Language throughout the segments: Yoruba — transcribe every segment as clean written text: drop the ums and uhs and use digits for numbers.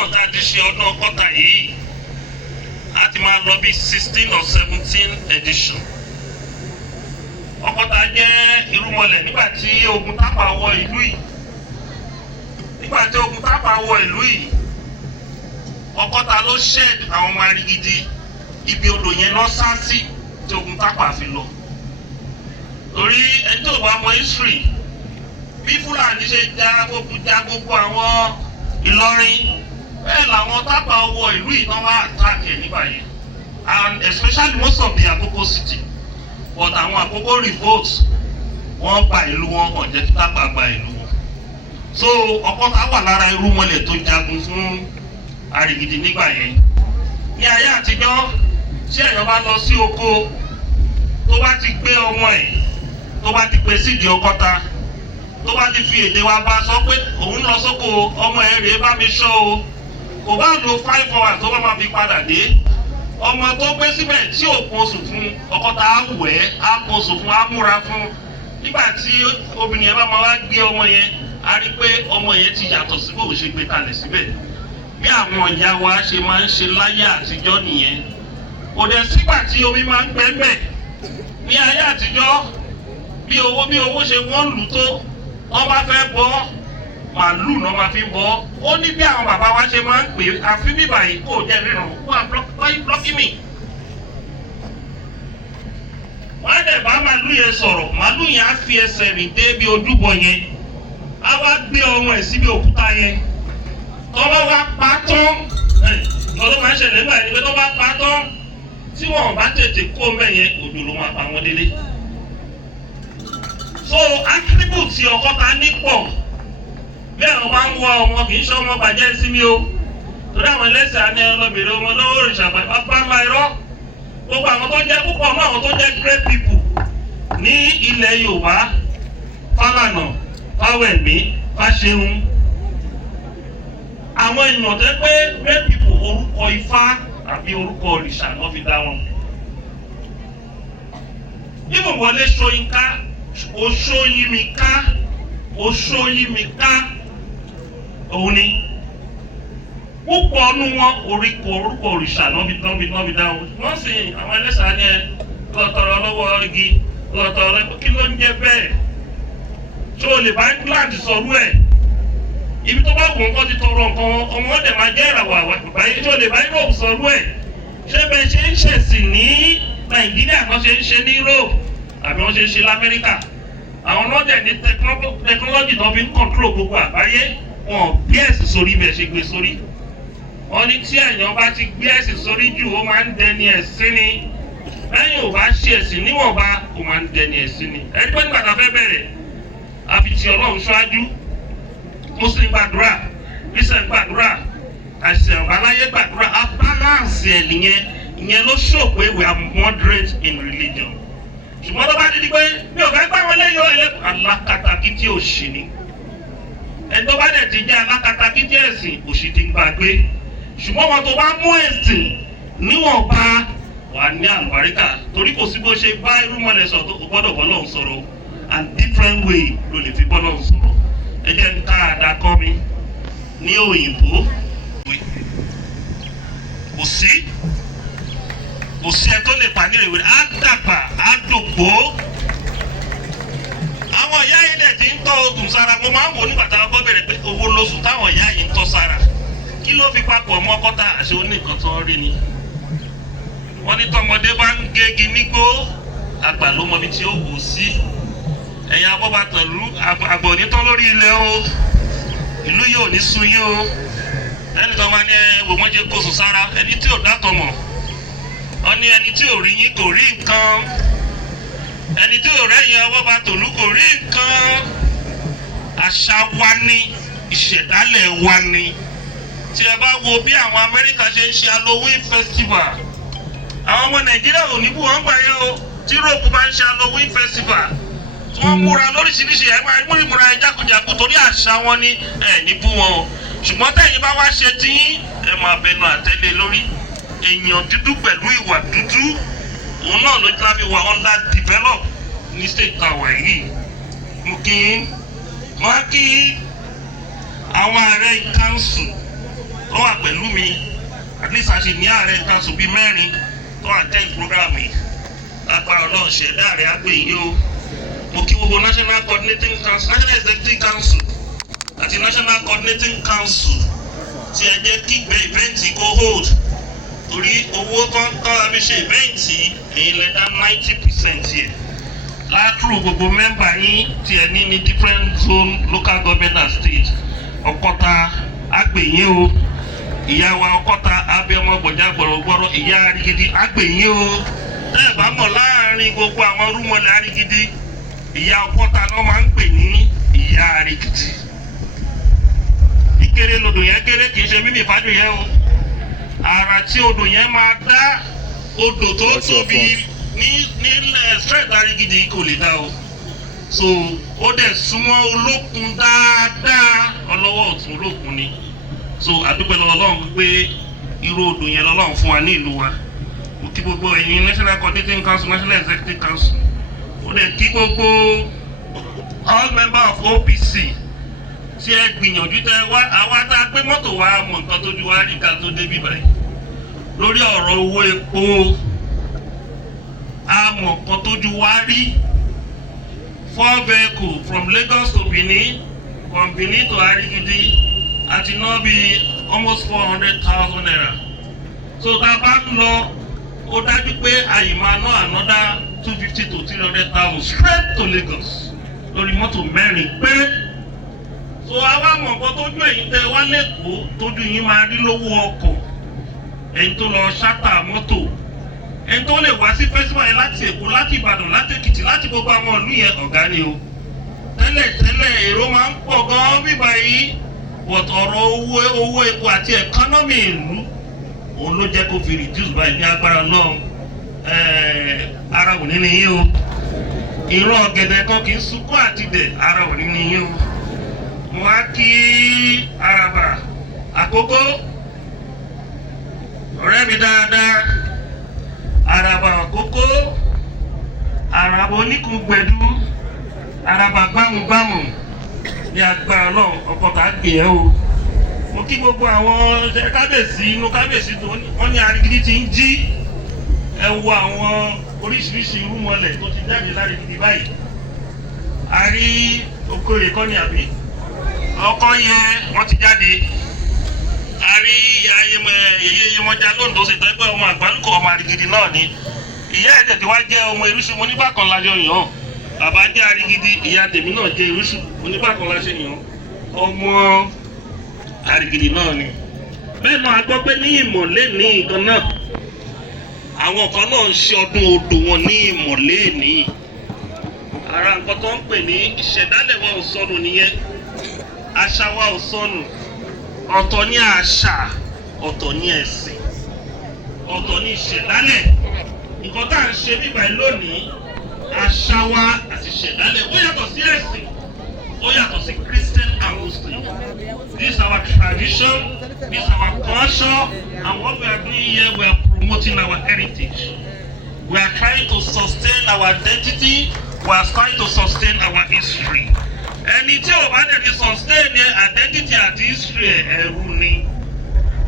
edition tá a ti ṣe ọdún ọgọ́ta yìí a ti máa lọ bí 16 or 17 edition. Ọgọ́ta jẹ́ irúmọlẹ̀ nígbà tí ogun Tápà wọ ìlú yìí. Nígbà tí ogun Tápà wọ ìlú yìí, Ọgọ́ta ló shed àwọn ọmọ Arigidi ibi odò yẹn lọ sá sí tí ogun Tápà fi lọ. Torí ẹni tó bá mọ history bí Fúlàní ṣe já gbogbo àwọn Ìlọrin bẹ́ẹ̀ làwọn Tápà wọ ìlú yìí náà wá attack ẹ̀ nígbà yẹn, and especially most of the Akoko city, but àwọn Akoko revolt wọ́n gba ìlú wọn kàn jẹ́ kí Tápà gba ìlú wọn. So Ọgọ́ta wà lára irúmọlẹ̀ tó jagun fún Arigidi nígbà yẹn. Ní ayé àtijọ́ tí èèyàn bá lọ sí oko tó bá ti gbé ọmọ ẹ̀ tó bá ti pè sídìí Ọgọ́ta tó bá ti fi èdè wa bá sọ pé òun lọ sóko ọmọ ẹ̀ rèé bá mi ṣọ́ o, kò bá lo 5 hours tó bá máa fi padà dé, ọmọ tó gbé síbẹ̀ tí ò pọ̀nsù fún Ọgọ́ta á wẹ̀ á pọ̀nsù fún á múra fún. Nígbà tí obìnrin yẹn bá máa wá gbé ọmọ yẹn a rí pé ọmọ yẹn ti yàtọ̀ sí bó ṣe gbé kalẹ̀ síbẹ̀. Bí àwọn ìyá wa ṣe máa ń ṣe láyé àtijọ́ nìyẹn. Kò dẹ̀ sígbà tí omi máa ń gbẹ́gbẹ́ ní ayé àtijọ́. Bí owó ṣe wọ́n lù tó wọ́n bá fẹ́ bọ́ màálù náà máa fi bọ́. Ó ní bí àwọn bàbá wa ṣe máa ń pè é, àfi bíbà yìí kò jẹ́ ríran wọ́n blọ́kì mi. Wọ́n á dẹ̀ bá màálù yẹn sọ̀rọ̀, màálù yẹn á fi ẹsẹ̀ rìn dé bí ojúbọ yẹn, á wá gbé ọmọ ẹ̀ síbi òkúta yẹn. Tó bá wá pa tán lọ́dún máa ń ṣẹlẹ̀ nígbà yẹn pé tó bá pa tán tí wọ́n bá tètè kó mẹ́yẹn òjò ló máa pa wọ́n délé. So attribute tí Ọgọ́ta ní pọ̀ bẹ́ẹ̀ wọ́n máa ń wọ ọmọ kì í ṣe ọmọ bàjẹ́ sí mi o, torí àwọn ẹlẹ́sìn àní ọlọ́bìnrin ọmọ lọ́wọ́ òrìṣà bàbá máa irọ́. Gbogbo àwọn tó jẹ́ púpọ̀ náà àwọn tó jẹ́ great people ní ilẹ̀ Yorùbá, Fálànà, Fáwẹ̀mí, Fáṣẹ̀hùn, àwọn èèyàn tẹ́ pé great people orúkọ Ifá àbí orúkọ òrìṣà náà fi dá wọn. Ibò Wọlé Ṣóyínká, Oṣóyínmíká òun ni púpọ̀ ọ̀nù wọn orúkọ òrìṣà náà fi dá wọn. Wọ́n sì àwọn ẹlẹ́sàn ní ẹ lọ́tọ̀ọ̀rọ̀ lọ́wọ́ igi lọ́tọ̀ọ̀rọ̀ kí ló ń jẹ́ bẹ́ẹ̀? Ṣé o lè bá England sọ̀rọ̀ ẹ̀? Ibi tó bá wù nǹkan ti tọrọ nǹkan ọmọ ọdẹ máa jẹ́ ìràwọ̀ àwàgbáyé. Ṣé o lè bá Europe sọ̀rọ̀ ẹ̀? Ṣé bẹ́ẹ̀ ṣe ń ṣẹ̀sìn ní Nàìjíríà kan ṣe ń ṣe ní Europe àbí wọ́n ṣe ń ṣe l'Amẹ́ríkà? Àwọn ọlọ́dẹ ní technology tó fi ń control gbogbo àgbáyé, wọn gbé ẹ̀sìn sórí bẹ́ẹ̀ ṣe gbé sórí. Wọ́n ní tí èèyàn bá ti gbé ẹ̀sìn sórí jù ó máa ń dẹni ẹ̀sìn ni. Lẹ́yìn ò bá ṣe ẹ̀sìn níwọ̀nba ó máa ń dẹni ẹ̀sìn ni. Ẹni pé nígbà tá a fẹ́ bẹ̀rẹ̀ àfi ti Ọlọ́run ṣáájú. Muslim gbàdúrà, Christian gbàdúrà, àìsàn àbáláyé gbàdúrà, a balance ẹ̀ nìyẹn. Ìyẹn ló show pé we are moderate in religion. Ṣùgbọ́n tó bá ti di pé mi ò fẹ́ gbà wọlé yọ ẹlẹ́kùn alákatakítí òṣì ni. Ẹni tó bá dẹ̀ ti jẹ́ alákatakítí ẹ̀sìn òṣì ti gbàgbé. Ṣùgbọ́n wọn tó bá mú ẹ̀sìn níwọ̀nba wà ní àlùbáríkà, torí kò sí bó ṣe bá irúmọlẹ̀ sọ̀rọ̀ tó gbọ́dọ̀ bọ́ lọ́hùn sọ̀rọ̀, and different way ló lè fi bọ́ lọ́hùn sọ̀rọ̀. Ẹ jẹ́ ń ká àdàkọ́ mi ní òyìnbó. Kò sí ẹ tó lè pa nílẹ̀ ìwé, á dàgbà, á dògbò. Àwọn ìyá yìí dẹ̀ ti ń tọ́ oògùn sára. Mo máa ń wò nígbà táwọn kọ́ bẹ̀rẹ̀ pé owó lóṣù táwọn ìyá yìí ń tọ́ sára. Kí ló fi papọ̀ mọ́ Ọgọ́ta àṣẹ oníkan tó ń rí ni? Wọ́n ní tọmọdé bá ń gégi nígbó, àgbà ló mọ ibi tí ó wò sí. Ẹ̀yin abọ́bàtàlú àgbà ò ní tán lórí ilẹ̀ o, ìlú yìí ò ní sun yín o. Ẹni tó máa ní ẹwò wọ́n jẹ́ kóṣù sára, ẹni tí ò dátọ̀ mọ̀. Wọ́n ní ẹni tí ò rí yín kò rí nǹkan, ẹni tí ò rẹ́yìn abọ́bàtàlú kò rí nǹkan. Àṣà wa ni, ìṣẹ̀dálẹ̀ wa ni. Tí ẹ bá wo bí àwọn Amẹ́ríkà ṣe ń ṣe Halloween festival, àwọn ọmọ Nàìjíríà ò ní bú wọn gbà yẹn o. Tí Europe bá ń ṣe Halloween festival, wọ́n múra lóríṣiríṣi, ẹ máa mú ìmúra ẹ jákujàku torí àṣà wọn ní ẹ ní bú wọn o. Ṣùgbọ́n tẹ̀yin bá wá ṣe tí ẹ máa bẹnu àtẹ́lẹ̀ lórí. Èèyàn dúdú pẹ̀lú ìwà dúdú, òun náà ló jẹ́ láti wà underdeveloped ní state tower yìí. Mo kí àwọn ààrẹ council tó wà pẹ̀lú mi at least a ṣe ní ààrẹ council bíi mẹ́rin tó attend program yìí agbára ọlọ́run ṣẹ̀dá rẹ̀ àgbè yìí o. Mo kí gbogbo national coordinating council, national executive council àti national coordinating council tí ẹ jẹ́ kí ìgbẹ́ ìvẹ́ǹtì kó hold torí owó tó ń tọ́ àbí ṣe ìvẹ́ǹtì èyí lè dá 90% yẹ látúrò gbogbo mẹ́mbà yín tí ẹ ní different zone local government and state. Ọ̀kọ́ta àgbèyìn o, ìyá wa Ọ̀kọ́ta abiyamọ gbọ̀jà gbọ̀rọ̀gbọ̀rọ̀ ìyá Arigidi àgbèyìn o. Tẹ́ ẹ bá mọ̀ láàrin gbogbo àwọn rúmọlẹ̀ Arigidi ìyá Ọ̀kọ́ta náà máa ń pè ní ìyá Arigidi. Ìkéré lodò yẹn kéré kì í ṣe mímì fájú yẹn o. Àrà tí odò yẹn máa dá odò tó tóbi nílẹ̀ straight Arigidi kò lè dá o. So ó dẹ̀ súnmọ́ olókun dáadáa ọlọ́wọ́ ọ̀tún olókun ni. So àdúpẹ́ lọ́wọ́ Ọlọ́run pé irú odò yẹn lọ́lọ́run fún wa ní ìlú wa. Mo kí gbogbo ẹ̀yin national coordinating council, national executive council. Ó dẹ̀ kí gbogbo all members of OPC tí ẹ gbìyànjú tẹ wá àwa tá a gbé mọ́tò wa mọ̀ nǹkan tójú wa rí ká tó débi báyìí. Lórí ọ̀rọ̀ owó epo a mọ̀ nǹkan tójú wa rí. 4 vehicles from Lagos to Benin, from Benin to Arigidi, at no be almost 400,000 naira. So that bá ń lọ, ó dájú pé àyè máa ná another 250 to 300,000 straight to Lagos. Lórí mọ́tò mẹ́rin pé. So àwa mọ̀ nǹkan tójú ẹ̀yin tẹ wá lẹ́kọ̀ọ́ tójú yín máa rí lówó ọkọ̀. Ẹ̀yin tó lọ ṣátà mọ́tò. Ẹni tó lè wá sí festival yẹn láti Èkó, láti Ìbàdàn, láti Èkìtì, láti gbogbo àwọn ìlú yẹn ọ̀gá ni o. Tẹ́lẹ̀ èrò máa ń pọ̀ gan-an bíbá yìí. But ọ̀rọ̀ owó epo àti ẹ̀kọ́nọ́mì ìlú òun ló jẹ́ kó fi reduce báyìí ní agbára náà. Ara wò nínú yín o. Ìran ọ̀gẹ̀dẹ̀ kan kì í sunkún àti dẹ̀ ara wò nínú yín o. Mo wá kí Araba Àkókò ọ̀rẹ́ mi dáadáa. Araba Àkókò, Araba oníkùgbẹ̀dú, Araba gbámùgbámù ní agbára náà Ọ̀kọ́ta gbé ẹ o. Mo kí gbogbo àwọn kábíyèsí inú kábíyèsí tó wọ́n ní Arigidi ti ń jí. Ẹ wo àwọn oríṣiríṣi irúmọlẹ̀ tó ti jáde l'Arigidi báyìí. A rí Okoye kọ́ ní àbí ọkọ yẹn wọ́n ti jáde. A rí ìyá Yemọja lóńdó ṣètò ẹgbẹ́ ọmọ àgbálùkọ ọmọ Arigidi náà ni. Ìyá ẹ̀dẹ̀ tí wá jẹ́ ọmọ Irúṣu mo nígbàkan lájọ yàn. Bàbá jẹ́ Arigidi, ìyá tèmi náà jẹ́ Irúṣu mo nígbàkan láṣẹ yàn. Ọmọ Arigidi náà ni. Bẹ́ẹ̀ náà a gbọ́ pé ní Ìmọ̀lé ní nǹkan náà. Àwọn kan náà ń ṣe ọdún odò wọn ní Ìmọ̀lé ní. Ara nǹkan tó ń pè ní ìṣẹ̀dálẹ̀ wa ò sọnù nìyẹn. Àṣà wa ò sọnù. Ọ̀tọ̀ ní àṣà, ọ̀tọ̀ ní ẹ̀sìn, ọ̀tọ̀ ní ìṣẹ̀dálẹ̀. Nǹkan tá à ń ṣe bíbá lónìí, àṣà wa àti ìṣẹ̀dálẹ̀ ó yàtọ̀ sí ẹ̀sìn, ó yàtọ̀ sí Christian and Muslim. This is our tradition, this is our culture, and what we are doing here, we are promoting our heritage. We are trying to sustain our identity, we are trying to sustain our history. Ẹni tí ò bá dẹ̀ ti sustain ní identity àti history ẹ̀rù ni.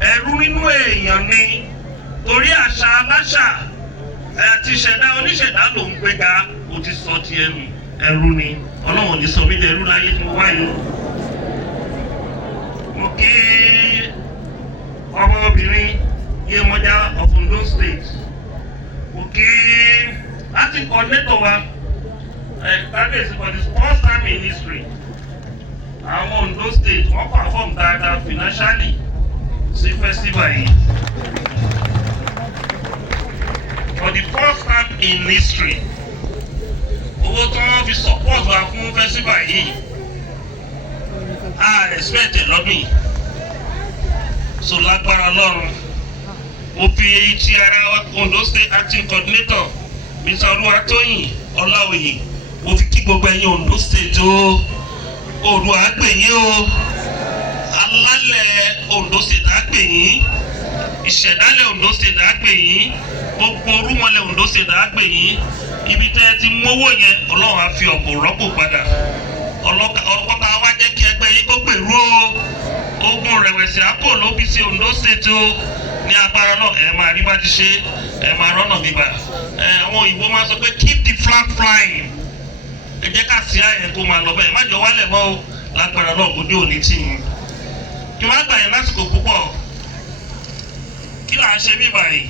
Ẹ̀rù nínú èèyàn ni. Torí àṣà aláṣà àti ìṣẹ̀dá oníṣẹ̀dá ló ń gbéga, ó ti sọ ti ẹnu. Ẹ̀rù ni. Ọlọ́run ní sọ mí di ẹrú láyé tí mo wáyé. Mo kí ọmọbìnrin Yemọja of Ondo State. Mo kí láti coordinator wa. Kábíyèsí for the first time in history, àwọn Ondo State wọ́n perform dáadáa financially sí festival yìí. For the first time in history, owó tí wọ́n fi support wa fún festival yìí, a expect lọ́dún yìí. So lágbára Ọlọ́run, mo fi ti ara wa Ondo State acting coordinator Mr. Olúwatóyìn Ọláoyè. Mo fi kí gbogbo ẹ̀yin Ondo State o, Oòduà á pè yín o, alálẹ̀ Ondo State á pè yín, ìṣẹ̀dálẹ̀ Ondo State á pè yín, gbogbo orúmọlẹ̀ Ondo State á pè yín. Ibi tẹ́ ẹ ti mówó yẹn Ọlọ́run á fi ọ̀pọ̀ rọ́pò padà. Ọlọ́kọ̀ta wá jẹ́ kí ẹgbẹ́ yín kó gbèrú o, ogun rẹ̀wẹ̀sì àpò ló bí sí Ondo State o ní agbára náà ẹ máa rí bá ti ṣe ẹ máa rọ́nà gbígbà àwọn òyìnbó máa sọ pé keep the flag flying ẹ jẹ́ ká sí àyẹ̀ kó máa lọ bẹ́ẹ̀ má jọ wálẹ̀ mọ́ o lágbára náà kò dé òní tì yín kí wọ́n á gbà yín lásìkò púpọ̀ kí là ń ṣe bí báyìí.